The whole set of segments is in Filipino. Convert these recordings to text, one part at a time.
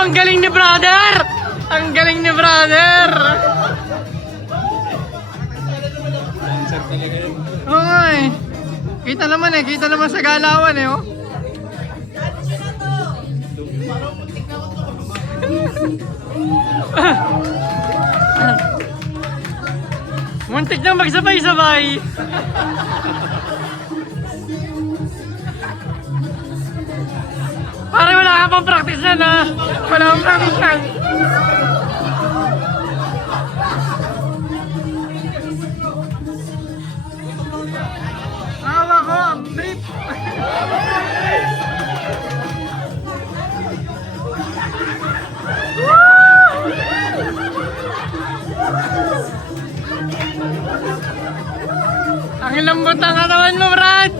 ang galing ni brother! Ang galing ni brother! Oo nga eh. Kita naman sa galawan eh oh. Muntik nang magsabay-sabay. Parang wala ka pang practice na na. Wala kang practice na. Awa ko, ang trip. Ang lambot ng katawan mo, Brad!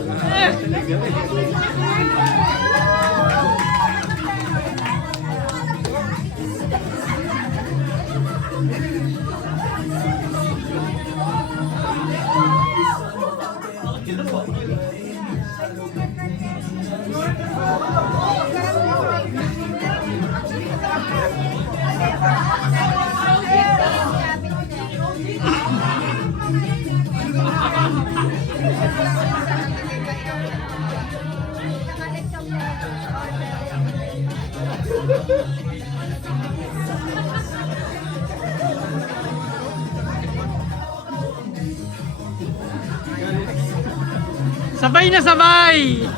Sabay na sabay!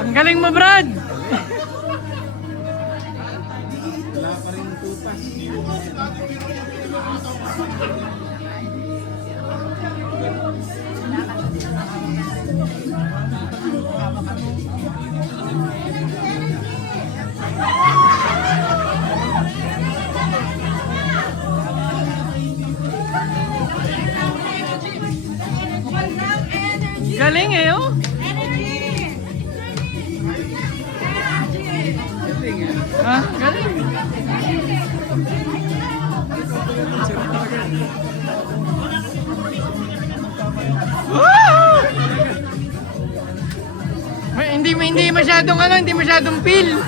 Ang galing mo, Brad! Galing eh, oh! Ha? Galing! Hindi masyadong hindi masyadong feel.